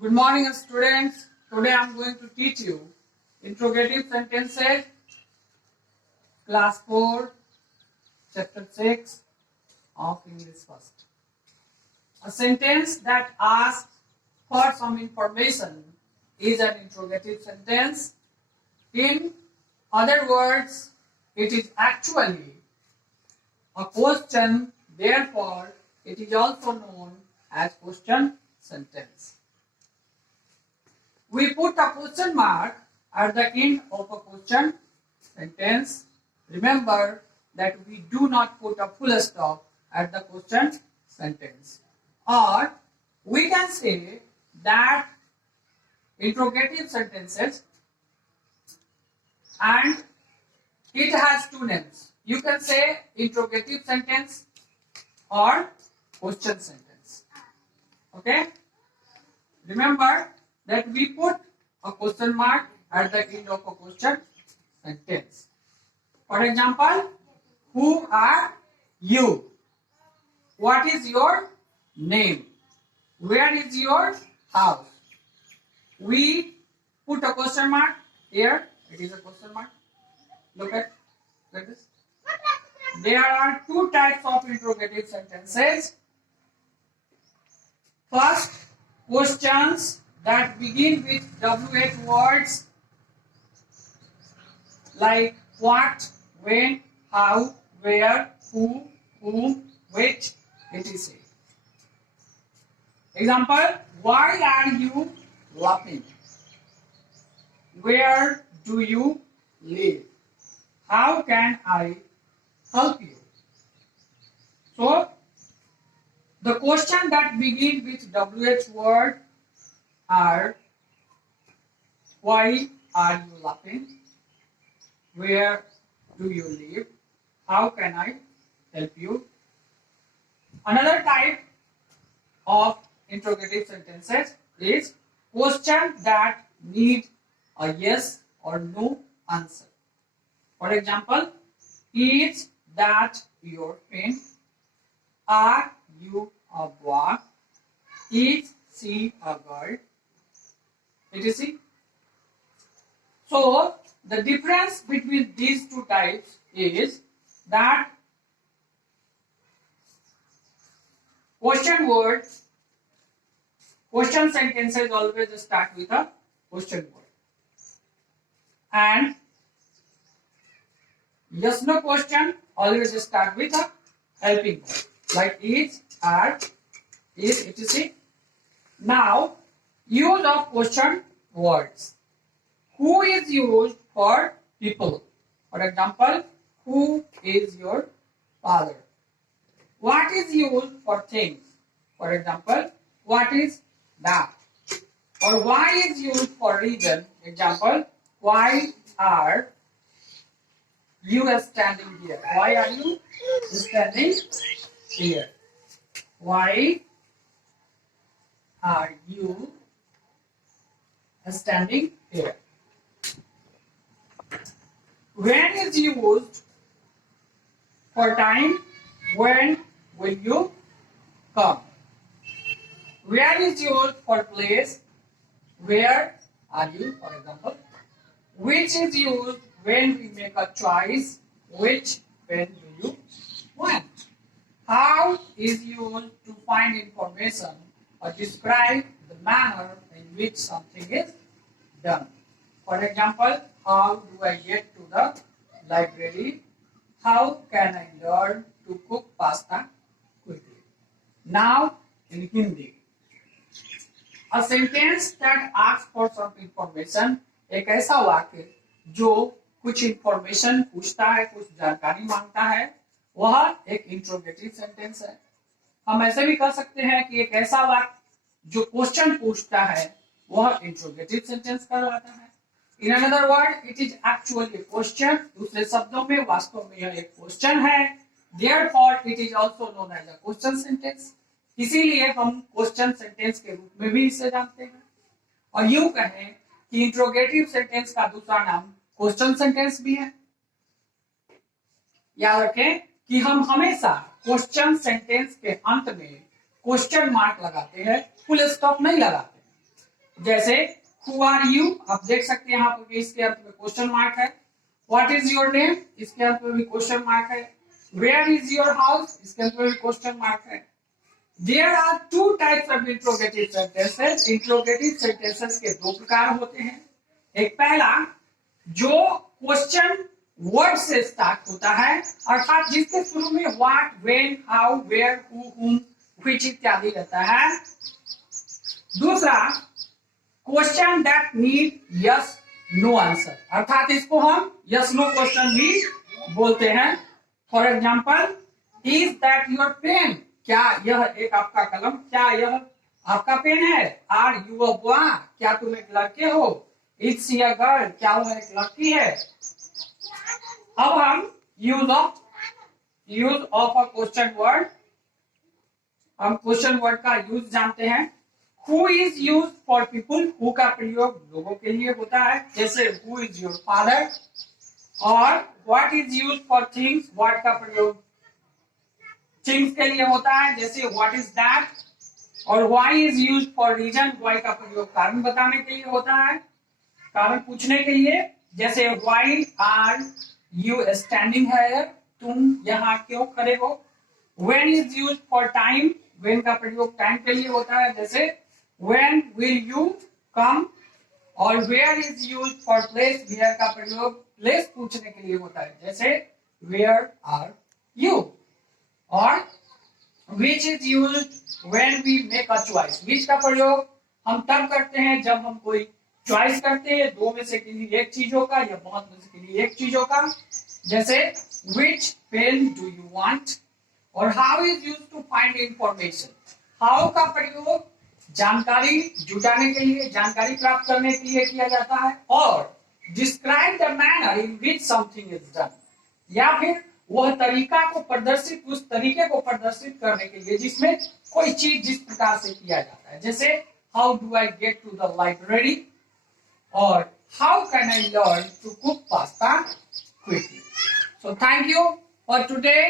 Good morning, students. Today I am going to teach you interrogative sentences, class 4, chapter 6 of English first. A sentence that asks for some information is an interrogative sentence. In other words, it is actually a question, therefore it is also known as question sentence. We put a question mark at the end of a question sentence. Remember that we do not put a full stop at the question sentence. Or we can say that interrogative sentences, and it has two names. You can say interrogative sentence or question sentence. Okay? Remember that we put a question mark at the end of a question sentence. For example, who are you? What is your name? Where is your house? We put a question mark here. It is a question mark. Look at like this. There are two types of interrogative sentences. First, questions that begin with WH words like what, when, how, where, who, whom, which, etc. Example, why are you laughing? Where do you live? How can I help you? So, the question that begin with WH word are why are you laughing? Where do you live? How can I help you? Another type of interrogative sentences is question that need a yes or no answer. For example, is that your pen? Are you a boy? Is she a girl? etc. So, the difference between these two types is that question words, question sentences always start with a question word. And yes no question always start with a helping word. Like is, are, is, etc. Now, use of question words. Who is used for people? For example, who is your father? What is used for things? For example, what is that? Or why is used for reason? Example, why are you standing here? Why are you standing here? Why are you standing here? When is used for time? When will you come? Where is used for place? Where are you, for example? Which is used when we make a choice? Which pen do you want? How is used to find information or describe the manner in which something is done. For example, how do I get to the library? How can I learn to cook pasta quickly? Now, in Hindi, a sentence that asks for some information, एक ऐसा वाक्य जो कुछ information पूछता है, कुछ जानकारी मांगता है, वह एक इंट्रोगेटिव सेंटेंस है. हम ऐसे भी कह सकते हैं कि एक ऐसा वाक्य जो क्वेश्चन पूछता है वह इंट्रोगेटिव सेंटेंस कहलाता है. In another word, it is actually a question. दूसरे शब्दों में वास्तव में यह एक क्वेश्चन है. Therefore it is also known as a question sentence. इसीलिए हम क्वेश्चन सेंटेंस के रूप में भी इसे जानते हैं. और यूं कहें कि इंट्रोगेटिव सेंटेंस का दूसरा नाम क्वेश्चन सेंटेंस भी है. याद रखें कि हम हमेशा क्वेश्चन सेंटेंस के अंत में क्वेश्चन मार्क लगाते हैं, फुल स्टॉप नहीं लगाते. जैसे हु आर यू, आप देख सकते हैं यहाँ पर इसके अंत में क्वेश्चन मार्क है। व्हाट इज योर नेम, इसके अंत में भी क्वेश्चन मार्क है। वेयर इज योर हाउस, इसके अंत में भी क्वेश्चन मार्क है। There are two types of interrogative sentences. Interrogative sentences के दो प्रकार होते हैं। एक पहला जो क्वेश्चन वर्ड से स्टार्ट होता है, अर्थात जिसके शुरू में what, when, how, where, who, whom, which इत्यादि रहता है। दूसरा question that need yes no answer, अर्थात इसको हम यस नो क्वेश्चन भी बोलते हैं। For example, is that your pen, क्या यह एक आपका कलम, क्या यह आपका पेन है। आर यू अ बॉय, क्या तुम एक लड़के हो। इट्स अ गर्ल, क्या वह एक लड़की है। अब हम use of a question word, हम क्वेश्चन वर्ड का यूज जानते हैं। Who is use for people, who का प्रयोग लोगों के लिए होता है, जैसे हु इज योर फादर। और what is use for things, what का प्रयोग थिंग्स के लिए होता है, जैसे व्हाट इज दैट। और why is use for reason, why का प्रयोग कारण बताने के लिए होता है, कारण पूछने के लिए, जैसे why are you standing here, तुम यहाँ क्यों खड़े हो। When is use for time, when का प्रयोग टाइम के लिए होता है, जैसे व्हेन विल यू कम। और where is use for place, where का प्रयोग प्लेस पूछने के लिए होता है, जैसे वेयर आर यू। और which is used when we make a choice, which का प्रयोग हम तब करते हैं जब हम कोई चॉइस करते हैं दो में से किसी एक चीजों का या बहुत में से किसी एक चीजों का, जैसे which pen do you want। और how is used to find information, how का प्रयोग जानकारी जुटाने के लिए, जानकारी प्राप्त करने के लिए किया जाता है। और describe the manner in which something is done, या फिर वह तरीका को प्रदर्शित, उस तरीके को प्रदर्शित करने के लिए जिसमें कोई चीज जिस प्रकार से किया जाता है, जैसे how do I get to the library और how can I learn to cook pasta quickly. So thank you for today.